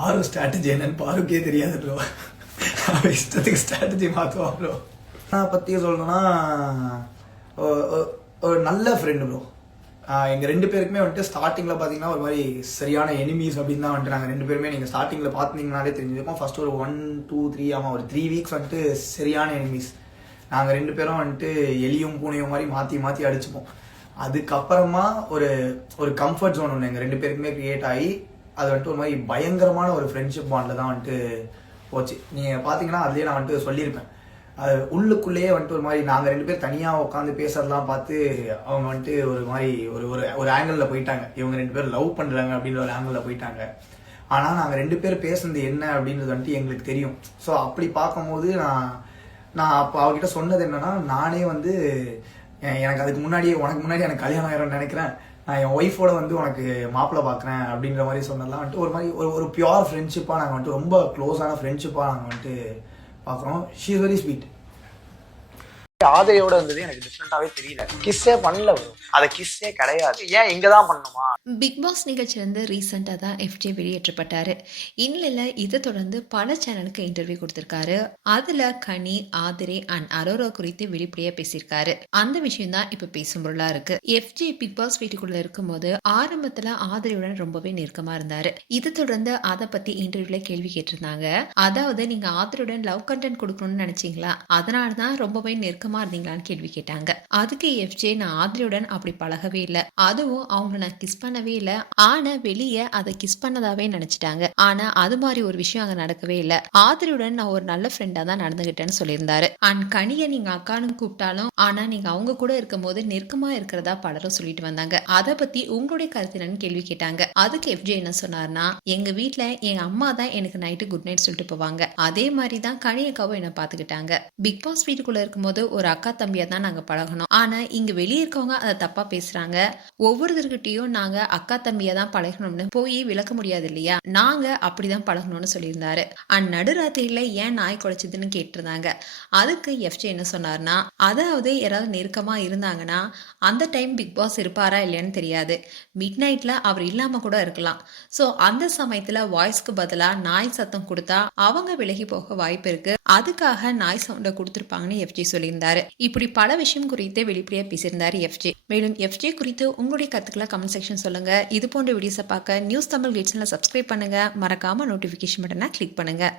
பாரு ஸ்ட்ராட்டஜி என்னன்னு பாருக்கே தெரியாது ப்ரோ. இஷ்டத்துக்கு ஸ்ட்ராட்டஜி மாற்றுவான் ப்ரோ. நான் பற்றி சொல்லணும்னா ஒரு நல்ல ஃப்ரெண்டு ப்ரோ. எங்கள் 2 பேருக்குமே வந்துட்டு ஸ்டார்டிங்கில் பார்த்தீங்கன்னா ஒரு மாதிரி சரியான எனிமீஸ் அப்படின்னு தான் வந்துட்டு நாங்கள் 2 பேருமே நீங்கள் ஸ்டார்டிங்கில் பார்த்தீங்கன்னாலே தெரிஞ்சிருக்கோம். ஃபர்ஸ்ட் ஒரு 1 2 3 ஆமாம் ஒரு 3 வீக்ஸ் வந்துட்டு சரியான எனிமீஸ். நாங்கள் 2 பேரும் வந்துட்டு எலியும் பூனையும் மாதிரி மாற்றி மாற்றி அடிச்சுப்போம். அதுக்கப்புறமா ஒரு ஒரு கம்ஃபர்ட் ஜோன் ஒன்று எங்கள் 2 பேருக்குமே க்ரியேட் ஆகி அது வந்துட்டு ஒரு மாதிரி பயங்கரமான ஒரு ஃப்ரெண்ட்ஷிப் பாண்டில் தான் வந்துட்டு போச்சு. நீங்கள் பார்த்தீங்கன்னா அதுலேயே நான் வந்துட்டு சொல்லியிருப்பேன். அது உள்ளுக்குள்ளேயே வந்துட்டு ஒரு மாதிரி நாங்கள் 2 பேர் தனியாக உட்காந்து பேசுறதெல்லாம் பார்த்து அவங்க வந்துட்டு ஒரு மாதிரி ஒரு ஒரு ஆங்கிளில் போயிட்டாங்க. இவங்க 2 பேர் லவ் பண்ணுறாங்க அப்படின்ற ஒரு ஆங்கிளில் போயிட்டாங்க. ஆனால் நாங்கள் 2 பேர் பேசுனது என்ன அப்படின்றது வந்துட்டு எங்களுக்கு தெரியும். ஸோ அப்படி பார்க்கும்போது நான் அப்போ அவகிட்ட சொன்னது என்னன்னா, நானே வந்து எனக்கு அதுக்கு முன்னாடியே உனக்கு முன்னாடி எனக்கு கல்யாணம் ஆயிரம்னு நினைக்கிறேன், நான் என் ஒய்ஃபோட வந்து உனக்கு மாப்பிள்ளை பார்க்குறேன் அப்படின்ற மாதிரி சொன்னதெல்லாம் வந்துட்டு ஒரு மாதிரி ஒரு பியூர் ஃப்ரெண்ட்ஷிப்பாக நாங்கள் வந்துட்டு ரொம்ப க்ளோஸான ஃப்ரெண்ட்ஷிப்பாக நாங்கள் வந்துட்டு பார்க்குறோம். She is very sweet. ஆதையோட இருந்தது எனக்கு டிஃப்ரெண்டாவே தெரியல. கிஸ்ஸே பண்ணல ப்ரோ, அத கிஸ்ஸே கிடையாது. ஏன் இங்க தான் பண்ணணுமா? பிக் பாஸ் நிகழ்ச்சி வந்து ரீசெண்டாக தான் எஃப்ஜே வெளியேற்றப்பட்டாரு. இந்நிலையில இதை தொடர்ந்து பல சேனலுக்கு இன்டர்வியூ கொடுத்திருக்காரு. அதுல கனி, ஆதிரே அண்ட் அரோரா குறித்து வெளிப்படையா பேசியிருக்காரு. அந்த விஷயம் தான் இப்ப பேசும் பொருளா இருக்கு. எஃப்ஜே பிக் பாஸ் வீட்டுக்குள்ள இருக்கும்போது ஆரம்பத்துல ஆதிரையுடன் ரொம்பவே நெருக்கமா இருந்தாரு. இதை தொடர்ந்து அதை பத்தி இன்டர்வியூல கேள்வி கேட்டிருந்தாங்க. அதாவது நீங்க ஆதிரையுடன் லவ் கண்டென்ட் கொடுக்கணும்னு நினைச்சீங்களா, அதனாலதான் ரொம்பவே நெருக்கமா இருந்தீங்களான்னு கேள்வி கேட்டாங்க. அதுக்கு எஃப்ஜே, நான் ஆதிரையுடன் அப்படி பழகவே இல்லை, அதுவும் அவங்க நான் கிஸ் பண்ணவே இல்லை, ஆனா வெளியே அதை கிஸ் பண்ணதாவே நினைச்சிட்டாங்க, ஆனா அது மாதிரி ஒரு விஷயம் அங்க நடக்கவே இல்லை, ஆதிரையுடன் நான் ஒரு நல்ல ஃப்ரெண்டா தான் நடந்துகிட்டேன்னு சொல்லியிருந்தாரு. அண்ட் கனியை நீங்க அக்கான்னு கூப்பிட்டாலும் ஆனா நீங்க அவங்க கூட இருக்கும் போது நெருக்கமா இருக்கிறதா பலரும் சொல்லிட்டு வந்தாங்க. அதை பத்தி உங்களுடைய கருத்து என்னன்னு கேள்வி கேட்டாங்க. அதுக்கு எஃப்ஜே என்ன சொன்னார்னா, எங்க வீட்டுல எங்க அம்மா தான் எனக்கு நைட்டு குட் நைட் சொல்லிட்டு போவாங்க, அதே மாதிரி தான் கனியக்காவும் என்ன பாத்துக்கிட்டாங்க. பிக் பாஸ் வீட்டுக்குள்ள இருக்கும்போது ஒரு அக்கா தம்பியா தான் நாங்க பழகணும், ஆனா இங்க வெளியே இருக்கவங்க அதை தப்பா பேசுறாங்க, ஒவ்வொருத்தர்கிட்டயும் நாங்க அக்கா தம்பியா தான் பழகணும்னு போய் விளக்க முடியாது இல்லையா, நாங்க அப்படிதான் பழகணும்னு சொல்லியிருந்தாரு. அண்ட் நடுராத்திரியில ஏன் நாய் குலைச்சதுன்னு கேட்டிருந்தாங்க. அதுக்கு எஃப்ஜே என்ன சொன்னார்னா, அதாவது யாராவது நெருக்கமா இருந்தாங்கன்னா அந்த டைம் பிக் பாஸ் இருப்பாரா இல்லையான்னு தெரியாது, மிட் நைட்ல அவர் இல்லாம கூட இருக்கலாம், சோ அந்த சமயத்துல வாய்ஸ்க்கு பதிலா நாய் சத்தம் கொடுத்தா அவங்க விலகி போக வாய்ப்பு இருக்கு, அதுக்காக நாய் சவுண்ட கொடுத்திருப்பாங்கன்னு எஃப்ஜே சொல்லியிருந்தாரு. இப்படி பல விஷயம் குறித்து வெளிப்படையா பேசியிருந்தாரு எஃப்ஜே. மேலும் எஃப்ஜே குறித்து உங்களுடைய கருத்துக்களை கமெண்ட் செக்ஷன் சொல்லுங்க. இது போன்ற வீடியோஸை பார்க்க நியூஸ் தமிழ் கிளிட்ஸ்ல சப்ஸ்கிரைப் பண்ணுங்க. மறக்காம நோட்டிபிகேஷன் பட்டனை கிளிக் பண்ணுங்க.